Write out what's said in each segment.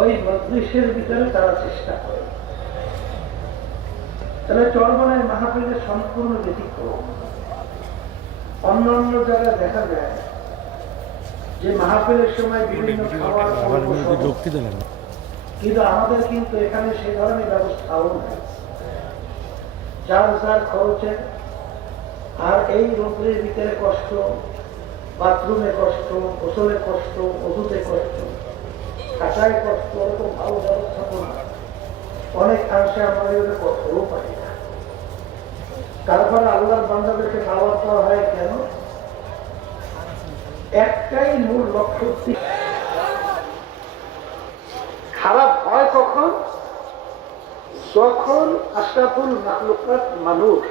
ওই মজলিসের ভিতরে তারা চেষ্টা করে। তাহলে চরমনের মাহফিলের সম্পূর্ণ ব্যতিক্রম। অন্য অন্য জায়গায় দেখা যায় যে মাহফিলের সময় বিভিন্ন খাবার, কিন্তু আমাদের কিন্তু এখানে সেই ধরনের ব্যবস্থাও নেই। যার যার খরচে, আর এই রোদ্রের ভিতরে কষ্ট, বাথরুমে কষ্ট, গোসলে কষ্ট, ওষুধে কষ্ট, খাটায় কষ্ট, ওরকম ভালো ব্যবস্থাপনা অনেক অংশে আমরা এগুলো করতেও পারি না। তারপরে আল্লাহর বান্দাদেরকে খাবার দেওয়া হয় কেন? একটাই মূল লক্ষ্য। খারাপ হয় কখন? যখন আশরাফুল মাখলুকাত মানুষ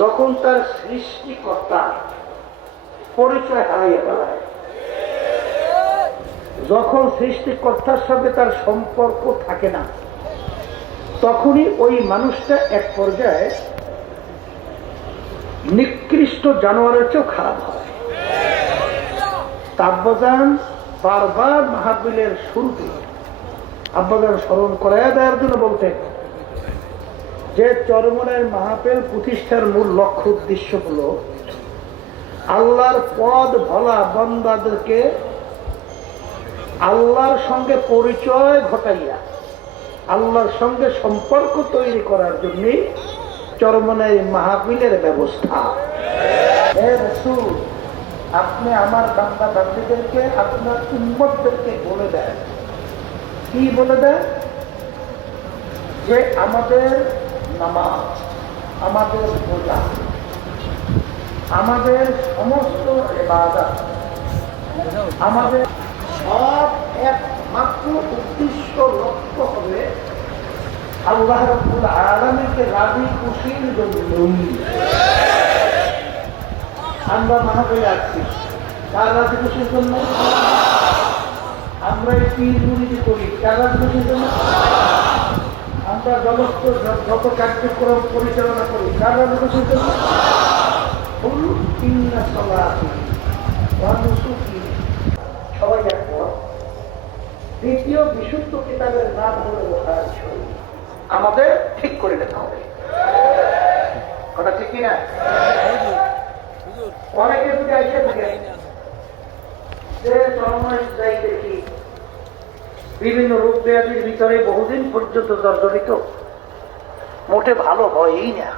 যখন তার সৃষ্টিকর্তা পরিচয় হারাইয়া ফেলায়, যখন সৃষ্টিকর্তার সাথে তার সম্পর্ক থাকে না, তখনই ওই মানুষটা এক পর্যায়ে নিকৃষ্ট জানোয়ারের চেয়েও খারাপ হয়। আব্বাজান বারবার মাহফিলের শুরুতে আব্বাজান স্মরণ করাইয়া দেওয়ার জন্য বলতেন যে চরমনের মাহফিল প্রতিষ্ঠার মূল লক্ষ্য উদ্দেশ্য হলো আল্লাহর পদ ভোলা বান্দাদেরকে আল্লাহর সঙ্গে পরিচয় ঘটাইয়া আল্লাহর সঙ্গে সম্পর্ক তৈরি করার জন্য চরমনের মাহফিলের ব্যবস্থা। হে রাসূল, আপনি আমার বান্দা বান্দীদেরকে, আপনার উম্মতদেরকে বলে দেন। কি বলে দেন? যে আমাদের নামাজ, আমাদের রোজা, আমাদের সমস্ত ইবাদত, আমাদের সব একমাত্র উদ্দেশ্য লক্ষ্য হবে আল্লাহ রাব্বুল আলামিনকে রাজি খুশির জন্য। আমরা মাহফিলে আসছি কার রাজি খুশির জন্য? আমরা এই পীর মুরিদি করি কার রাজি খুশির জন্য? আমরা যত কার্যক্রম পরিচালনা করি কার রাজি খুশির জন্য? সবাই একমত। দ্বিতীয় বিশুদ্ধ কিতাবের নাম হলো বুখারী শরীফ। আমাদের ঠিক করে দেখা হবে, কথা ঠিক কিনা? অনেকে যদি আইসে থাকে যে চরময় যাই দেখি বিভিন্ন রোগ ব্যাধির ভিতরে বহুদিন পর্যন্ত জর্জরিত, মোটে ভালো হয়ই না।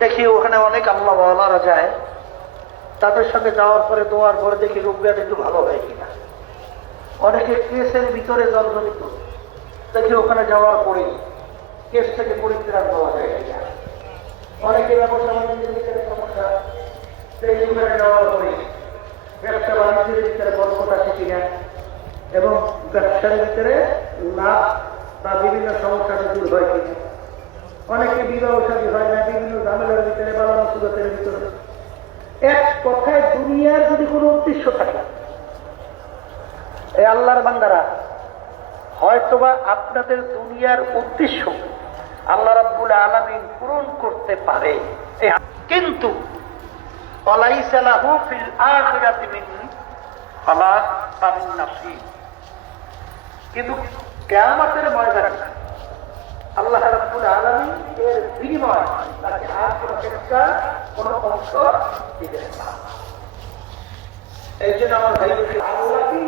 দেখি ওখানে অনেক আল্লাহওয়ালারা যায়, তাদের সাথে যাওয়ার পরে দোয়ার পরে দেখি রোগ ব্যাধি একটু ভালো হয় কিনা। অনেকে কেসের ভিতরে জর্জরিত, দেখি ওখানে যাওয়ার পরে কেস থেকে পরিত্রাণ পাওয়া যায় কিনা। অনেকে ব্যবসা বাণিজ্যের ভিতরে সমস্যা, সেই ওখানে যাওয়ার পরে ব্যবসা বাণিজ্যের ভিতরে বরকত আছে কিনা এবং ব্যবসার ভিতরে লাভ বা বিভিন্ন সমস্যা দূর হয় কিনা। অনেকে বিবাহ শাদী হয় না, বিভিন্ন ঝামেলার ভিতরে, বালা মুসিবতের ভিতরে। এক কথায় দুনিয়ার যদি কোনো উদ্দেশ্য থাকে, এই আল্লাহর বান্দারা হয়তোবা আপনাদের দুনিয়ার উদ্দেশ্য আল্লাহ রাব্বুল আলামিন পূরণ করতে পারে, কিন্তু ওয়ালাইসা লাহু ফিল আখিরাতি মিন খালাক বা মিন নাসিব। কিন্তু কিয়ামতের ময়দানে আল্লাহ রাব্বুল আলামিন এর বিনিময়ে তাকে আখিরাতের কোনো অংশ দিবেন না। এই জন্য আমার ভাইকে আল্লাহকে